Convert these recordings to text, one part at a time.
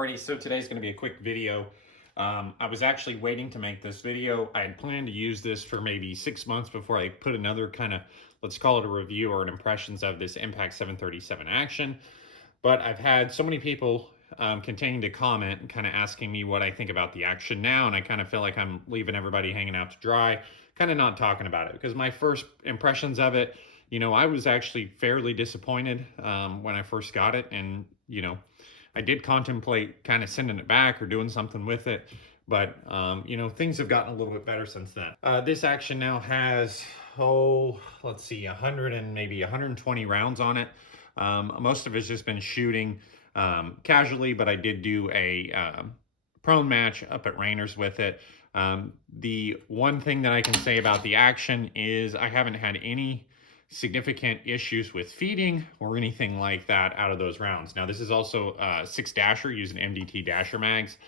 Alrighty, so today's going to be a quick video. I was actually waiting to make this video. I had planned to use this for maybe 6 months before I put another kind of, let's call it a review or an impressions of this Impact 737 action. But I've had so many people continuing to comment and kind of asking me what I think about the action now, and I kind of feel like I'm leaving everybody hanging out to dry, kind of not talking about it, because my first impressions of it, I was actually fairly disappointed when I first got it, and I did contemplate kind of sending it back or doing something with it, but things have gotten a little bit better since then. This action now has, let's see, 100 and maybe 120 rounds on it. Most of it's just been shooting casually, but I did do a prone match up at Rayners with it. The one thing that I can say about the action is I haven't had any significant issues with feeding or anything like that out of those rounds. Now, this is also a 6-dasher using MDT dasher mags.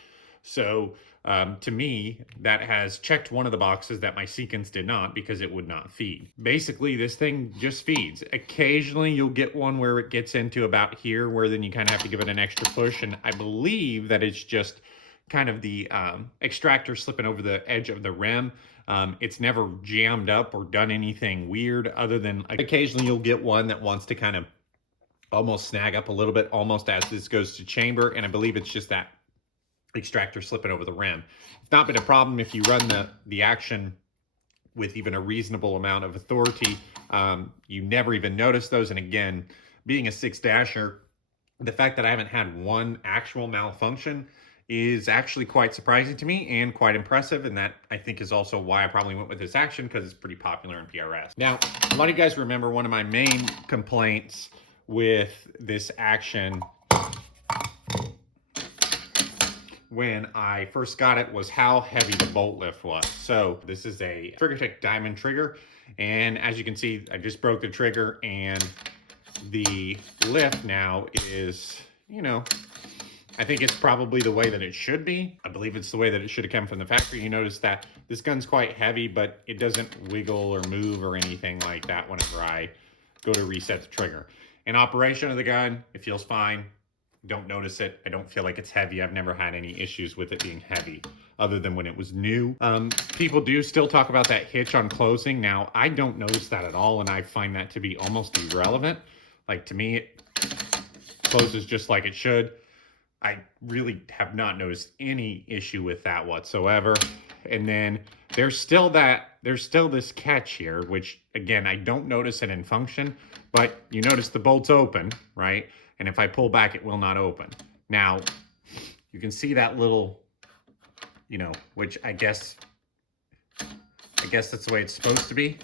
So to me, that has checked one of the boxes that my Sequence did not, because it would not feed. Basically, this thing just feeds. Occasionally, you'll get one where it gets into about here, where then you kind of have to give it an extra push. And I believe that it's just kind of the extractor slipping over the edge of the rim. It's never jammed up or done anything weird, other than occasionally you'll get one that wants to kind of almost snag up a little bit, almost as this goes to chamber. And I believe it's just that extractor slipping over the rim. It's not been a problem if you run the action with even a reasonable amount of authority. You never even notice those. And again, being a 6-dasher, the fact that I haven't had one actual malfunction is actually quite surprising to me and quite impressive, and that I think is also why I probably went with this action, because it's pretty popular in PRS. Now, a lot of you guys remember one of my main complaints with this action when I first got it was how heavy the bolt lift was. So this is a Triggertech Diamond trigger, and as you can see, I just broke the trigger, and the lift now is, I think it's probably the way that it should be. I believe it's the way that it should have come from the factory. You notice that this gun's quite heavy, but it doesn't wiggle or move or anything like that whenever I go to reset the trigger. In operation of the gun, it feels fine. Don't notice it. I don't feel like it's heavy. I've never had any issues with it being heavy, other than when it was new. People do still talk about that hitch on closing. Now, I don't notice that at all, and I find that to be almost irrelevant. Like, to me, it closes just like it should. I really have not noticed any issue with that whatsoever. And then there's still this catch here, which again, I don't notice it in function, but you notice the bolt's open, right? And if I pull back, it will not open. Now, you can see that little, which I guess that's the way it's supposed to be.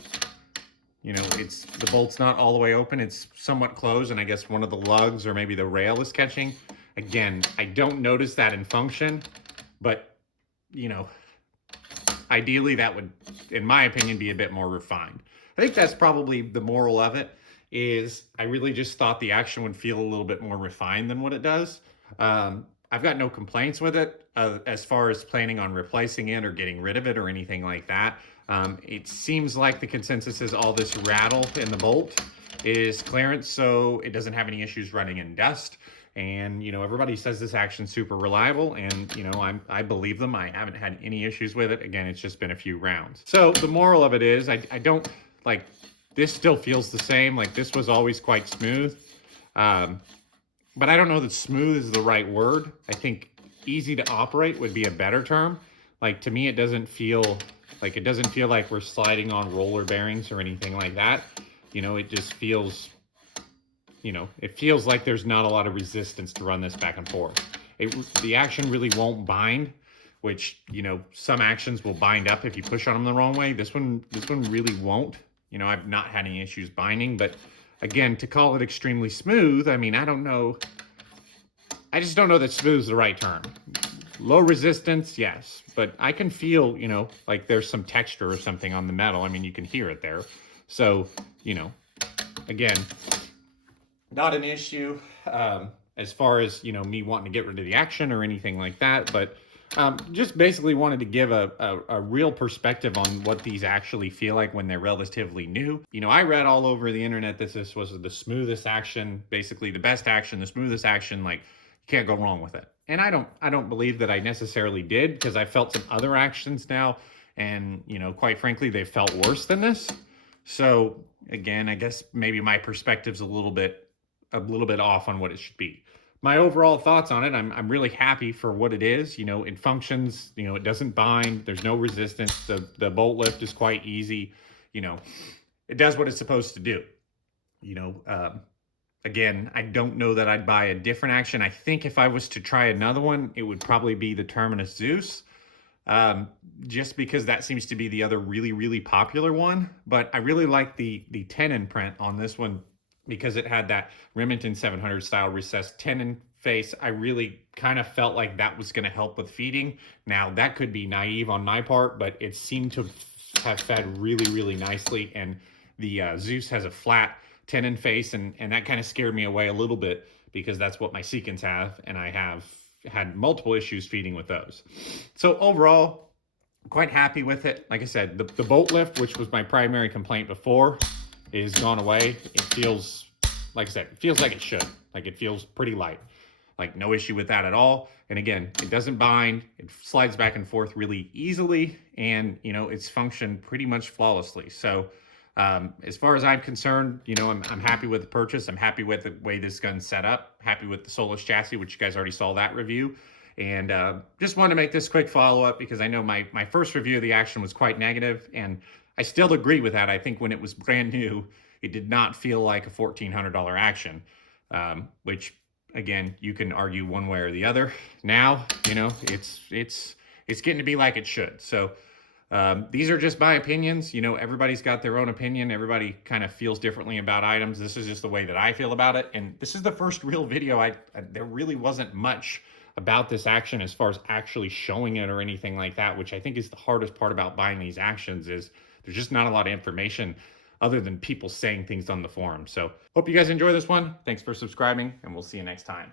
The bolt's not all the way open. It's somewhat closed, and I guess one of the lugs or maybe the rail is catching. Again, I don't notice that in function, but, ideally that would, in my opinion, be a bit more refined. I think that's probably the moral of it, is I really just thought the action would feel a little bit more refined than what it does. I've got no complaints with it as far as planning on replacing it or getting rid of it or anything like that. It seems like the consensus is all this rattle in the bolt is clearance, so it doesn't have any issues running in dust. And, everybody says this action's super reliable, and, I believe them. I haven't had any issues with it. Again, it's just been a few rounds. So the moral of it is I don't, like, this still feels the same. Like, this was always quite smooth. But I don't know that smooth is the right word. I think easy to operate would be a better term. Like, to me, it doesn't feel like we're sliding on roller bearings or anything like that. It just feels, it feels like there's not a lot of resistance to run this back and forth. The action really won't bind, which, some actions will bind up if you push on them the wrong way. This one really won't. I've not had any issues binding, but again, to call it extremely smooth, I mean, I don't know. I just don't know that smooth is the right term. Low resistance, yes, but I can feel, like there's some texture or something on the metal. I mean, you can hear it there. So, again, not an issue as far as, me wanting to get rid of the action or anything like that, but just basically wanted to give a real perspective on what these actually feel like when they're relatively new. I read all over the internet that this was the smoothest action, basically the best action, the smoothest action, like, you can't go wrong with it. And I don't believe that I necessarily did, because I felt some other actions now, and quite frankly, they felt worse than this. So again, I guess maybe my perspective's a little bit off on what it should be. My overall thoughts on it, I'm really happy for what it is. It functions. It doesn't bind. There's no resistance. The bolt lift is quite easy. It does what it's supposed to do. You know, Again, I don't know that I'd buy a different action. I think if I was to try another one, it would probably be the Terminus Zeus, just because that seems to be the other really, really popular one. But I really like the tenon print on this one, because it had that Remington 700 style recessed tenon face. I really kind of felt like that was going to help with feeding. Now, that could be naive on my part, but it seemed to have fed really, really nicely. And the Zeus has a flat tenon face, and that kind of scared me away a little bit, because that's what my Seekins have, and I have had multiple issues feeding with those. So overall, quite happy with it. Like I said, the bolt lift, which was my primary complaint before, is gone away. It feels, like I said, it feels like it should. Like, it feels pretty light. Like, no issue with that at all. And again, it doesn't bind. It slides back and forth really easily, and it's functioned pretty much flawlessly. So as far as I'm concerned, I'm happy with the purchase. I'm happy with the way this gun's set up. Happy with the Solus chassis, which you guys already saw that review. And just wanted to make this quick follow-up, because I know my first review of the action was quite negative, and I still agree with that. I think when it was brand new, it did not feel like a $1,400 action, which, again, you can argue one way or the other. Now, it's getting to be like it should. So these are just my opinions. Everybody's got their own opinion. Everybody kind of feels differently about items. This is just the way that I feel about it. And this is the first real video. There really wasn't much about this action as far as actually showing it or anything like that, which I think is the hardest part about buying these actions, is there's just not a lot of information other than people saying things on the forum. So hope you guys enjoy this one. Thanks for subscribing, and we'll see you next time.